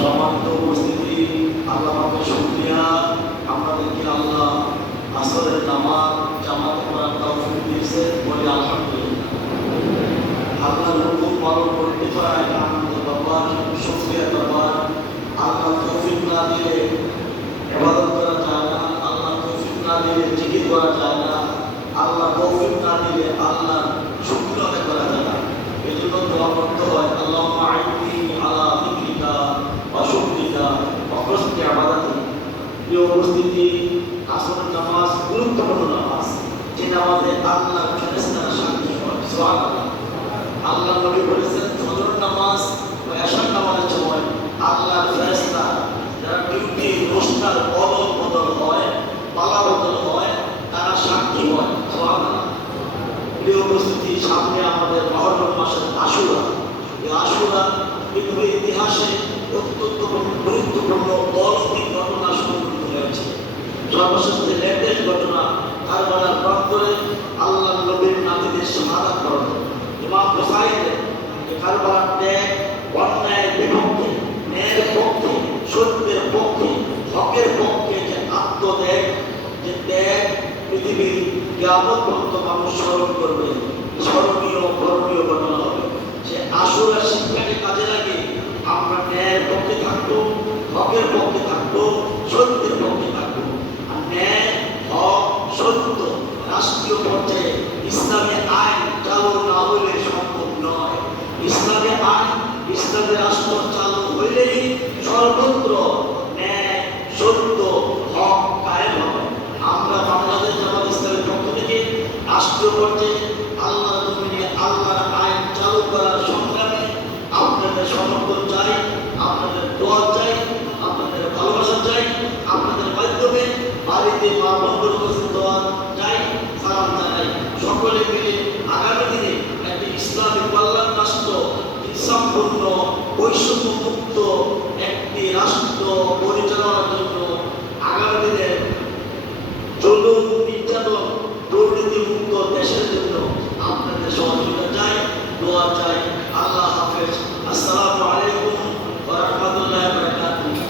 সম্মানিত উপস্থিতি, আল্লাহ পাকের শুকরিয়া, আমাদেরকে আল্লাহ আসরের নামাজ জামাতে পড়ার তৌফিক দিয়েছে, বলি আলহামদুলিল্লাহ। আল্লাহর হুকুম পালন করতে পারা এটা আমাদের ব্যাপার, শুকরিয়ার ব্যাপার। আল্লাহ তৌফিক না দিলে ইবাদত করা যায় না, আল্লাহ তৌফিক না দিলে জিকির করা যায় না, আল্লাহ তৌফিক না দিলে আল্লাহ শুকরিয়া আদায় করা যায় না। এই জন্য দোয়া করতে হয়, আল্লাহুম্মা আইন্নি আলা যিকরিকা ওয়া শুকরিকা ওয়া হুসনি ইবাদাতি। প্রিয় উপস্থিতি, আসরের নামাজ গুরুত্বপূর্ণ নামাজ, যে নামাজে আল্লাহ ফেরেশতারা সাক্ষী হয়। সুবহানাল্লাহ। আল্লাহ নবী বলেছেন, ফজর নামাজ ও এশার নামাজের সময় আল্লাহর ফেরেশতা যারা ডিউটি রোস্টার বদল বদল হয়, পালা বদল হয়, তারা সাক্ষী হয়। সুবহানাল্লাহ। প্রিয় উপস্থিতি, সামনে আমাদের মুহররম মাসের আশুরা। এই আশুরা পৃথিবীর ইতিহাসে অত্যন্ত গুরুত্বপূর্ণ অলৌকিক ঘটনা সংঘটিত হয়েছে। সর্বশেষ যে লেটেস্ট ঘটনা, কারবালার প্রান্তরে আল্লাহ নবীর নাতিদের শাহাদাত বরণ। ইমাম হুসাইনের কারবালার ত্যাগ অন্যায়ের বিপক্ষে, ন্যায়ের পক্ষে, সত্যের পক্ষে, হকের পক্ষে যে আত্মত্যাগ, যে ত্যাগ পৃথিবীর কিয়ামত পর্যন্ত মানুষ স্মরণ করবে, স্মরণীয় করণীয় ঘটনা হবে। সে আশুরা শিক্ষাকে কাজে লাগে আমরা ন্যায়ের পক্ষে থাকবো, হকের পক্ষে থাকবো, সত্যের পক্ষে থাকবো। আর ন্যায়, হক, সত্য রাষ্ট্রীয় পর্যায়ে ইসলামী আইন চালু না হইলে সম্ভব নয়। ইসলামী আইন, ইসলামী রাষ্ট্র চালু হইলেই সর্বত্র ন্যায়, সত্য, হক কায়েম হবে। আমরা বাংলাদেশ জামাত ইসলামের পক্ষ থেকে রাষ্ট্রীয় পর্যায়ে আল্লাহর জমিনে আল্লাহর আইন চালু করার সংগ্রামে আপনাদের সমর্থন চাই, আপনাদের দোয়া চাই, আপনাদের ভালোবাসা চাই। আপনাদের মাধ্যমে বাড়িতে মা